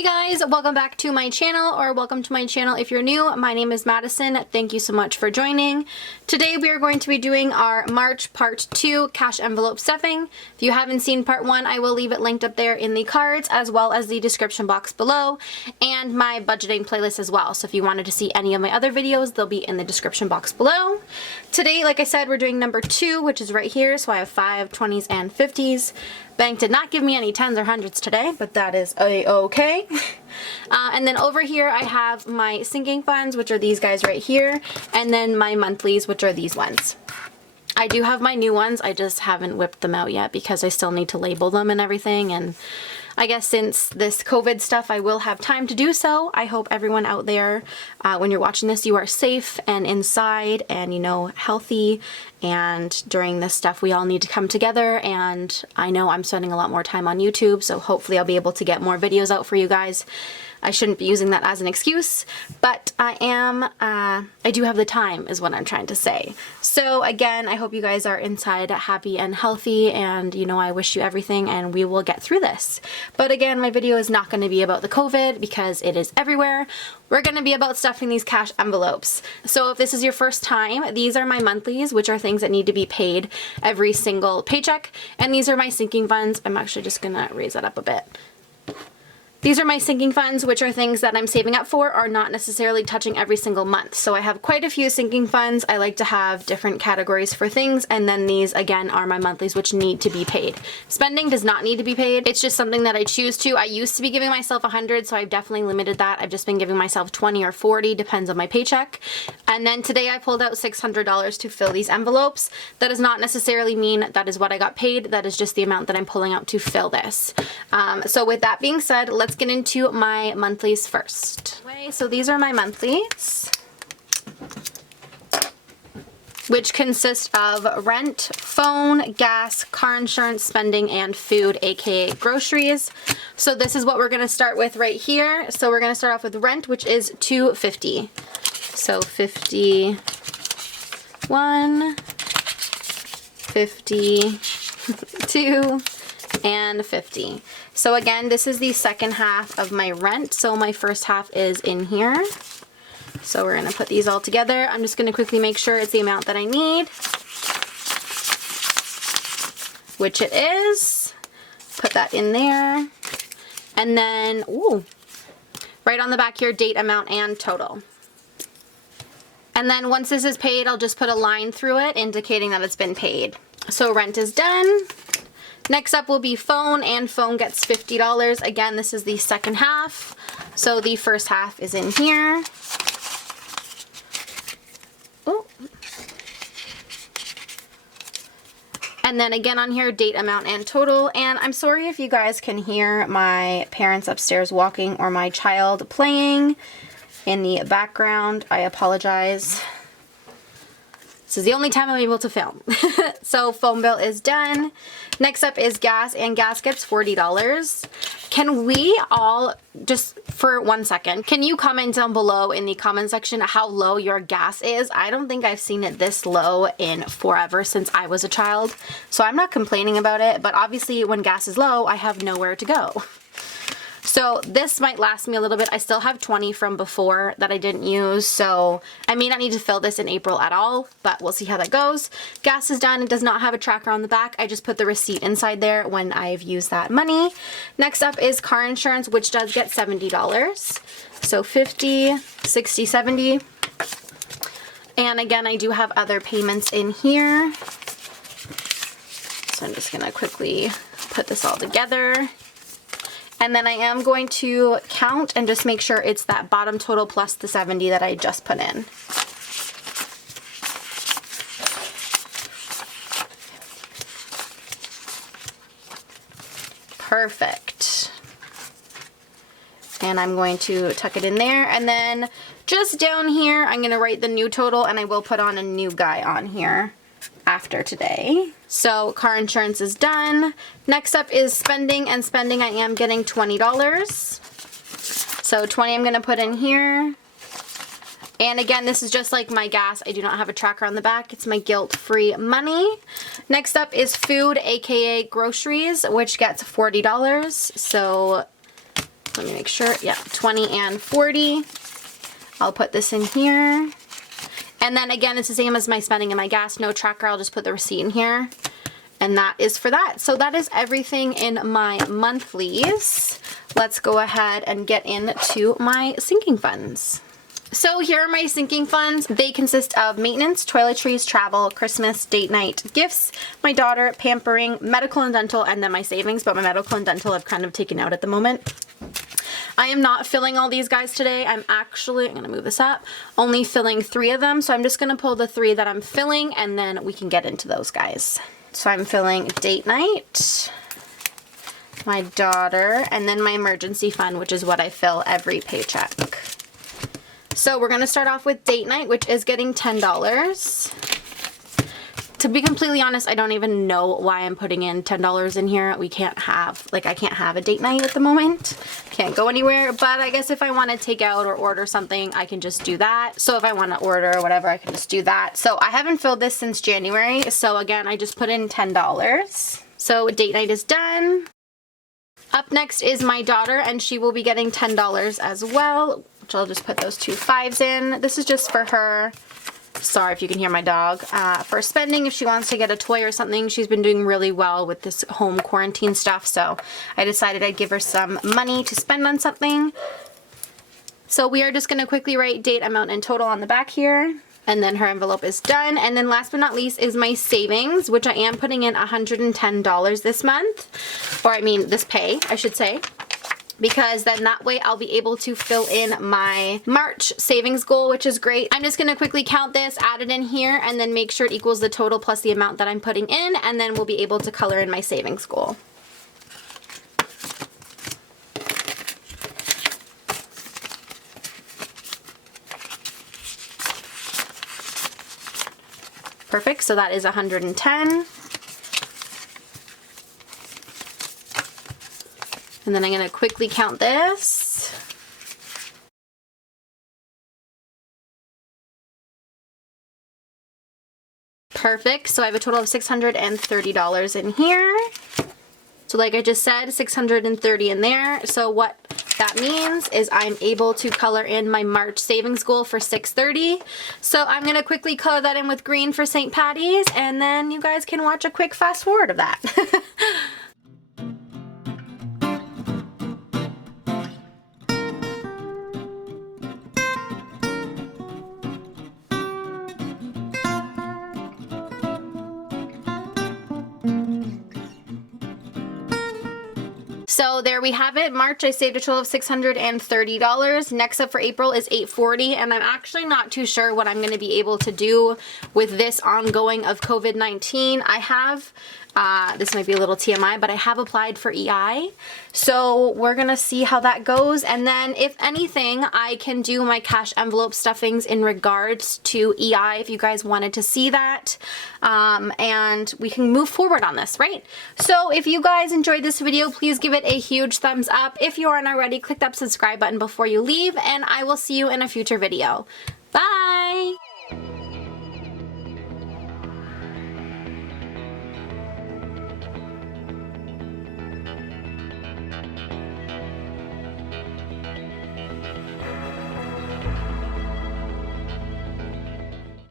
Hey guys, welcome back to my channel, or welcome to my channel if you're new. My name is Madison. Thank you so much for joining. Today we are going to be doing our March Part 2 cash envelope stuffing. If you haven't seen Part 1, I will leave it linked up there in the cards as well as the description box below, and my budgeting playlist as well. So if you wanted to see any of my other videos, they'll be in the description box below. Today, like I said, we're doing number 2, which is right here. So I have 5, 20s, and 50s. Bank did not give me any 10s or 100s today, but that is a-okay. And then over here I have my sinking funds, which are these guys right here, and then my monthlies, which are these ones. I do have my new ones, I just haven't whipped them out yet because I still need to label them and everything, and I guess since this COVID stuff, I will have time to do so. I hope everyone out there, when you're watching this, you are safe and inside and, you know, healthy. And during this stuff, we all need to come together. And I know I'm spending a lot more time on YouTube, so hopefully I'll be able to get more videos out for you guys. I shouldn't be using that as an excuse, but I do have the time is what I'm trying to say. So again, I hope you guys are inside happy and healthy, and you know, I wish you everything and we will get through this. But again, my video is not going to be about the COVID because it is everywhere. We're going to be about stuffing these cash envelopes. So if this is your first time, these are my monthlies, which are things that need to be paid every single paycheck. And these are my sinking funds. I'm actually just going to raise that up a bit. These are my sinking funds, which are things that I'm saving up for or not necessarily touching every single month. So I have quite a few sinking funds. I like to have different categories for things, and then these again are my monthlies, which need to be paid. Spending does not need to be paid. It's just something that I choose to. I used to be giving myself 100, so I've definitely limited that. I've just been giving myself 20 or 40, depends on my paycheck. And then today I pulled out $600 to fill these envelopes. That does not necessarily mean that is what I got paid. That is just the amount that I'm pulling out to fill this. So with that being said, let's get into my monthlies first. So these are my monthlies, which consist of rent, phone, gas, car insurance, spending, and food, aka groceries. So this is what we're going to start with right here. So we're going to start off with rent, which is $250. So 51, 52, and 50. So again, this is the second half of my rent. So my first half is in here. So we're gonna put these all together. I'm just gonna quickly make sure it's the amount that I need, which it is. Put that in there. And then, ooh, right on the back here, date, amount, and total. And then once this is paid, I'll just put a line through it indicating that it's been paid. So rent is done. Next up will be phone, and phone gets $50. Again, this is the second half. So the first half is in here. Oh. And then again on here, date, amount, and total. And I'm sorry if you guys can hear my parents upstairs walking or my child playing in the background. I apologize. This is the only time I'm able to film. So phone bill is done. Next up is gas, and gas gets $40. Can we all, just for 1 second, can you comment down below in the comment section how low your gas is? I don't think I've seen it this low in forever, since I was a child. So I'm not complaining about it, but obviously when gas is low, I have nowhere to go. So this might last me a little bit. I still have 20 from before that I didn't use, so I may not need to fill this in April at all, but we'll see how that goes. Gas is done. It does not have a tracker on the back. I just put the receipt inside there when I've used that money. Next up is car insurance, which does get $70. So 50, 60, 70. And again, I do have other payments in here. So I'm just gonna quickly put this all together. And then I am going to count and just make sure it's that bottom total plus the 70 that I just put in. Perfect. And I'm going to tuck it in there. And then just down here, I'm going to write the new total, and I will put on a new guy on here after today. So car insurance is done. Next up is spending, and spending I am getting $20. So 20 I'm gonna put in here. And again, this is just like my gas. I do not have a tracker on the back. It's my guilt-free money. Next up is food, aka groceries, which gets $40. So Let me make sure. Yeah, 20 and 40. I'll put this in here. And then again, it's the same as my spending and my gas. No tracker. I'll just put the receipt in here. And that is for that. So that is everything in my monthlies. Let's go ahead and get into my sinking funds. So here are my sinking funds. They consist of maintenance, toiletries, travel, Christmas, date night, gifts, my daughter, pampering, medical and dental, and then my savings. But my medical and dental I've kind of taken out at the moment. I am not filling all these guys today. I'm going to move this up, only filling 3 of them. So I'm just going to pull the 3 that I'm filling and then we can get into those guys. So I'm filling date night, my daughter, and then my emergency fund, which is what I fill every paycheck. So we're going to start off with date night, which is getting $10. To be completely honest, I don't even know why I'm putting in $10 in here. We can't have, I can't have a date night at the moment. Can't go anywhere, but I guess if I want to take out or order something, I can just do that. So if I want to order or whatever, I can just do that. So I haven't filled this since January. So again, I just put in $10. So date night is done. Up next is my daughter, and she will be getting $10 as well, which I'll just put those 2 5s in. This is just for her. Sorry if you can hear my dog. For spending, if she wants to get a toy or something. She's been doing really well with this home quarantine stuff, so I decided I'd give her some money to spend on something. So we are just going to quickly write date, amount, and total on the back here. And then her envelope is done. And then last but not least is my savings, which I am putting in $110 this month. Or I mean this pay, I should say. Because then that way I'll be able to fill in my March savings goal, which is great. I'm just gonna quickly count this, add it in here, and then make sure it equals the total plus the amount that I'm putting in, and then we'll be able to color in my savings goal. Perfect, so that is 110. And then I'm going to quickly count this. Perfect. So I have a total of $630 in here. So like I just said, 630 in there. So what that means is I'm able to color in my March savings goal for $630. So I'm going to quickly color that in with green for St. Patty's, and then you guys can watch a quick fast forward of that. So there we have it. March, I saved a total of $630. Next up for April is $840, and I'm actually not too sure what I'm going to be able to do with this ongoing of COVID-19. I have, this might be a little TMI, but I have applied for EI. So we're going to see how that goes. And then if anything, I can do my cash envelope stuffings in regards to EI if you guys wanted to see that. And we can move forward on this, right? So if you guys enjoyed this video, please give it a huge thumbs up. If you aren't already, click that subscribe button before you leave, and I will see you in a future video. Bye!